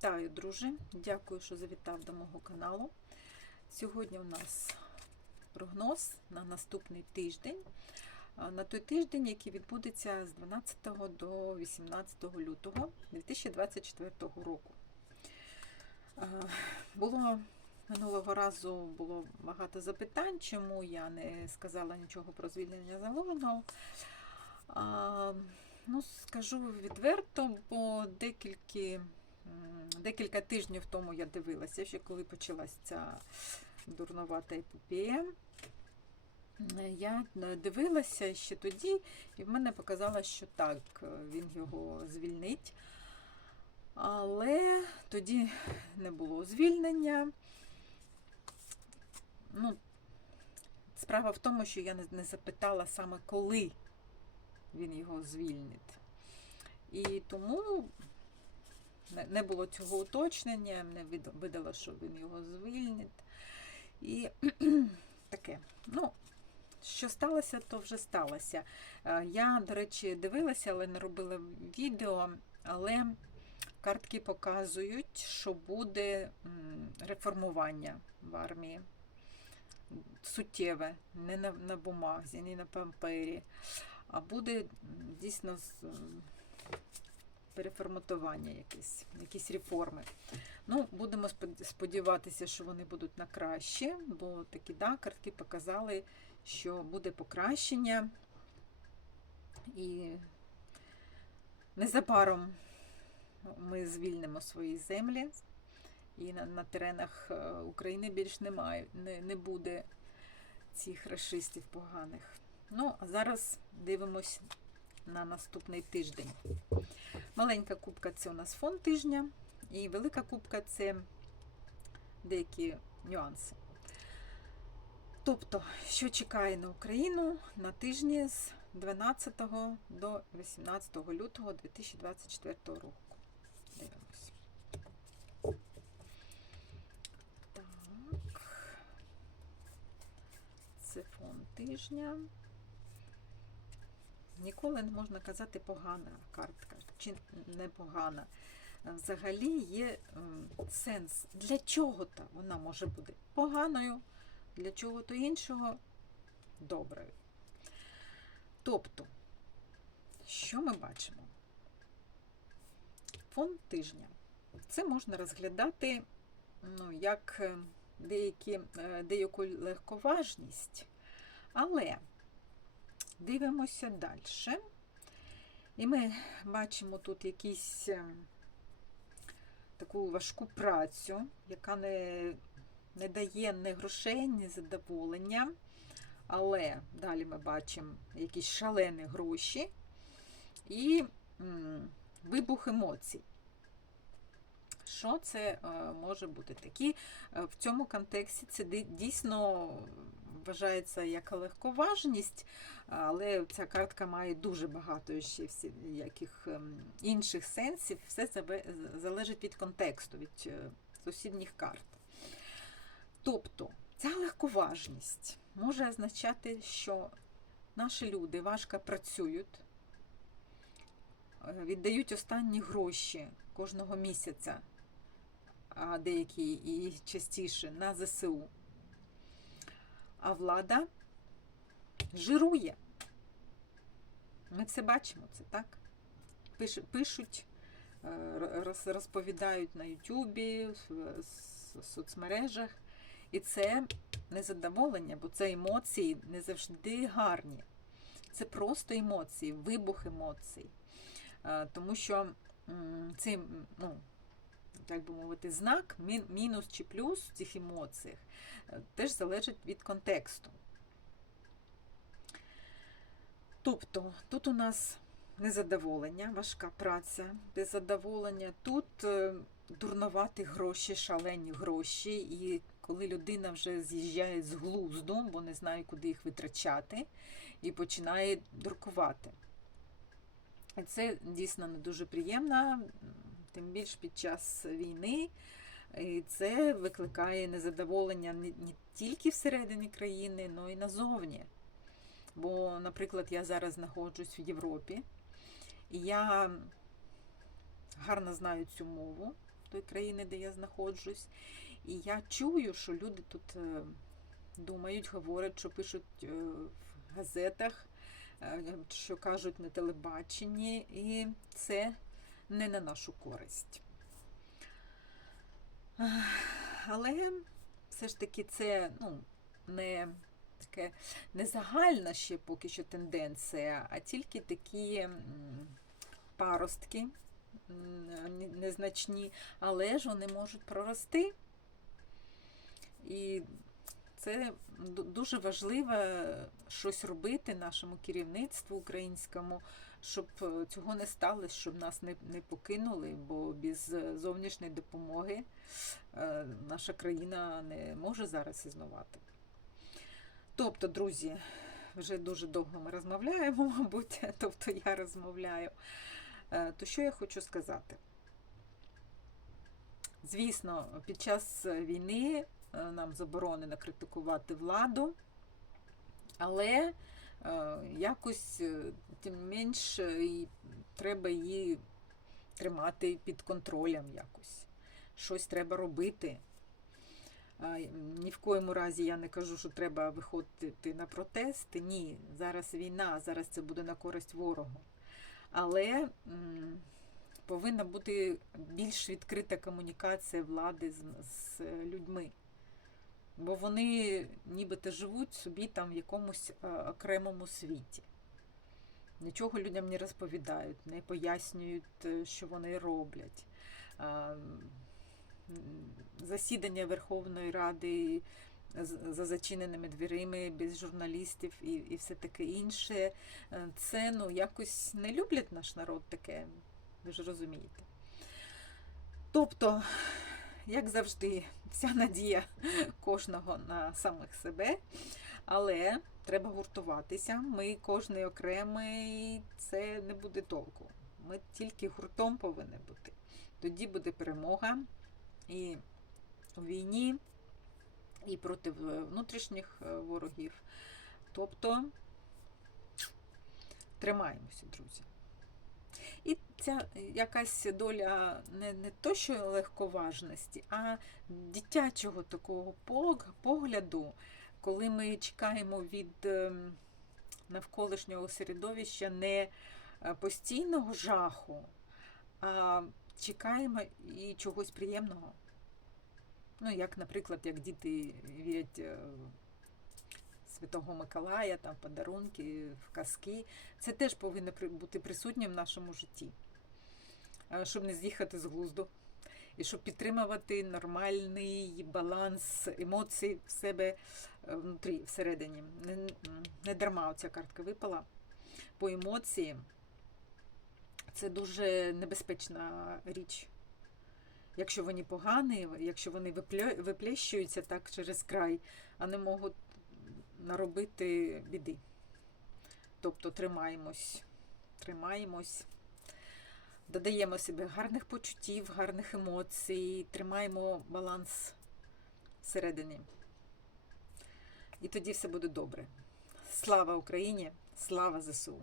Вітаю, друже! Дякую, що завітав до мого каналу. Сьогодні у нас прогноз на наступний тиждень. На той тиждень, який відбудеться з 12 до 18 лютого 2024 року. Було минулого разу було багато запитань, чому я не сказала нічого про звільнення залужного. Ну, скажу відверто, бо декілька, декілька тижнів тому я дивилася, ще коли почалася ця дурновата епопея. Я дивилася ще тоді, і в мене показалось, що так, він його звільнить. Але тоді не було звільнення. Ну, справа в тому, що я не запитала саме коли він його звільнить. І тому не- було цього уточнення, не від- видала, що він його звільнить. І таке. Ну, що сталося, то вже сталося. Е, Я, до речі, дивилася, але не робила відео, але картки показують, що буде реформування в армії. Суттєве, не на, на бумазі, не на папері а буде дійсно переформатування якесь, якісь реформи. Ну, будемо сподіватися, що вони будуть на краще, бо такі да, картки показали, що буде покращення. І незабаром ми звільнимо свої землі, і на, на теренах е, України більш немає, не, не буде цих расистів поганих. Ну, а зараз дивимось на наступний тиждень. Маленька кубка це у нас фон тижня, і велика кубка це деякі нюанси. Тобто, що чекає на Україну на тижні з 12 до 18 лютого 2024 року. Дивимось. Так. Це фон тижня. Ніколи не можна казати погана картка чи непогана. Взагалі є сенс, для чого-то вона може бути поганою, для чого-то іншого доброю. Тобто, що ми бачимо? Фон тижня. Це можна розглядати ну, як е, деякі, е, деяку легковажність, але дивимося далі. І ми бачимо тут якісь е, таку важку працю, яка не, не дає ні грошей, ні задоволення. Але далі ми бачимо якісь шалені гроші і вибух емоцій. Що це е, може бути такі? Е, В цьому контексті це дійсно вважається як легковажність, але ця картка має дуже багато ще яких ем, інших сенсів. Все заве- залежить від контексту, від е, сусідніх карт. Тобто, ця легковажність може означати, що наші люди важко працюють, е, віддають останні гроші кожного місяця, а деякі і частіше на ЗСУ. А влада жирує. Ми все бачимо, це так? Пишуть, е, розповідають на Ютубі, в соцмережах. І це незадоволення, бо це емоції не завжди гарні. Це просто емоції, вибух емоцій. Е, Тому що м, цей, м, ну, так би мовити, знак, мінус чи плюс в цих емоціях, е, теж залежить від контексту. Тобто, тут у нас незадоволення, важка праця, без задоволення. Тут е, дурноваті гроші, шалені гроші. І коли людина вже з'їжджає з глузду, бо не знає, куди їх витрачати, і починає друкувати. І це дійсно не дуже приємно, тим більш під час війни. І це викликає незадоволення не, тільки всередині країни, але й назовні. Бо, наприклад, я зараз знаходжусь в Європі, і я гарно знаю цю мову, тої країни, де я знаходжусь. І я чую, що люди тут е, думають, говорять, що пишуть е, в газетах, е, що кажуть на телебаченні, і це не на нашу користь. Але все ж таки це ну, не таке не загальна ще поки що тенденція, а тільки такі паростки незначні, але ж вони можуть прорости. І це дуже важливо щось робити нашому керівництву українському, щоб е, цього не сталося, щоб нас не, не покинули, бо без е, зовнішньої допомоги е, наша країна не може зараз існувати. Тобто, друзі, вже дуже довго ми розмовляємо, мабуть, тобто я розмовляю. То що я хочу сказати? Звісно, під час війни нам заборонено критикувати владу, але якось, е, тим менш, е, треба її тримати під контролем якось. Щось треба робити. Ні в коєму разі я не кажу, що треба виходити на протести. Ні, зараз війна, зараз це буде на користь ворогу. Але повинна бути більш відкрита комунікація влади з, з людьми. Бо вони нібито живуть собі там в якомусь е, окремому світі. Нічого людям не розповідають, не пояснюють, е, що вони роблять. А, Засідання Верховної Ради за зачиненими дверима, без журналістів і, і все таке інше. Е, Це ну, якось не люблять наш народ таке, ви ж розумієте. Тобто, як завжди, вся надія кожного на самих себе, але треба гуртуватися. Ми кожний окремий, це не буде толку. Ми тільки гуртом повинні бути. Тоді буде перемога і у війні, і проти е, внутрішніх е, ворогів. Тобто тримаємося, друзі. І ця якась доля не, не то, що легковажності, а дитячого такого погляду, коли ми чекаємо від ем, навколишнього середовища не е, постійного жаху, а чекаємо і чогось приємного. Ну, як, наприклад, як діти вірять е, Святого Миколая, там подарунки, казки. Це теж повинно бути присутнє в нашому житті, е, щоб не з'їхати з глузду. І щоб підтримувати нормальний баланс емоцій в себе е, внутрі, всередині. Не, не дарма оця картка випала. По емоції це дуже небезпечна річ. Якщо вони погані, якщо вони виплещуються так через край, вони можуть наробити біди. Тобто тримаємось, тримаємось, додаємо себе гарних почуттів, гарних емоцій, тримаємо баланс всередині. І тоді все буде добре. Слава Україні! Слава ЗСУ!